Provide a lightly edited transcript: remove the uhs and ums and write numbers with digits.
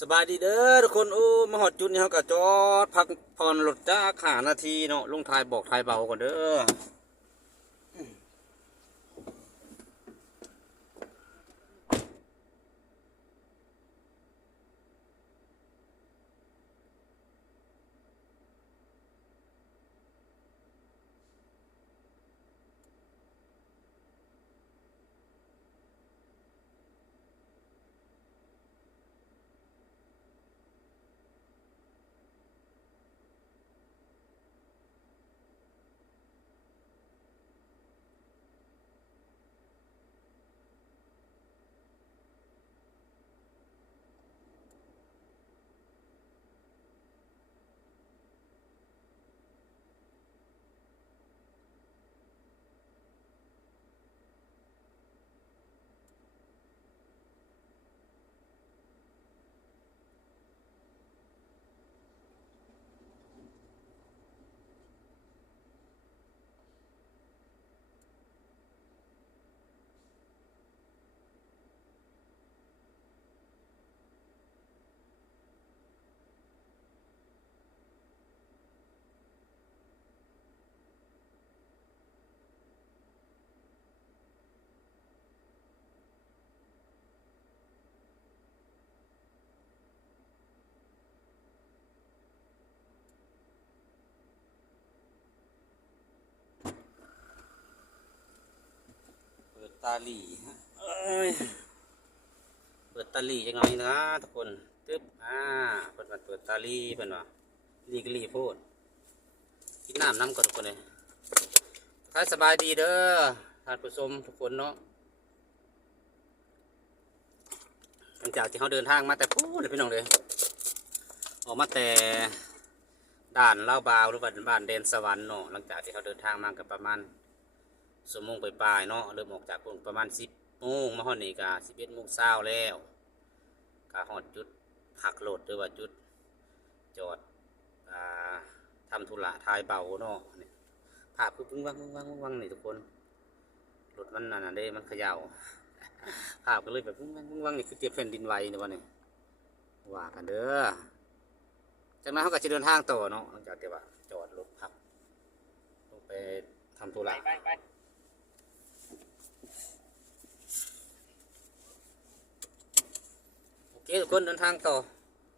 สบายดีเด้อทุกคนโอ้มาฮอดจุดนี้เฮาก็จอดพักผ่อนรถจัก5นาทีเนาะลงท้ายบอกท้ายเบาก่อนเด้อตาลีเปิดตาลีจังไงนะทุกคนตึ๊บเพิ่นมาเปิดตาลีเพิ่นว่าลีก็ลีโพดกินน้ำก่อนทุกคนเลยสบายดีเด้อท่านผู้ชมทุกคนเนาะหลังจากที่เขาเดินทางมาแต่พูดเลยพี่น้องเลยออกมาแต่ด่านลาวบาวหรือว่าบ้านแดนสวรรค์เนาะหลังจากที่เขาเดินทางมากับประมาณ10 โมงปลายๆเนาะเริ่มออกจากพุ่นประมาณ10 โมงมาฮอดนี่ก็11 โมงเช้าแล้วก็ฮอดจุดพักรถหรือว่าจุดจอดทำธุระทายเบาเนาะนี่ภาพคือพึ่งวังนี่ทุกคนรถมันนั่นน่ะเด้มันเขย่าภาพก็เลยแบบพึ่งวังนี่คือเตรียมแผ่นดินไหวนี่ว่านี่ว่ากันเด้อจากนั้นเขาก็จะเดินทางต่อเนาะหลังจากที่ว่าจอดรถพักลงไปทำธุระโอเคทุกคนเดินทางต่อ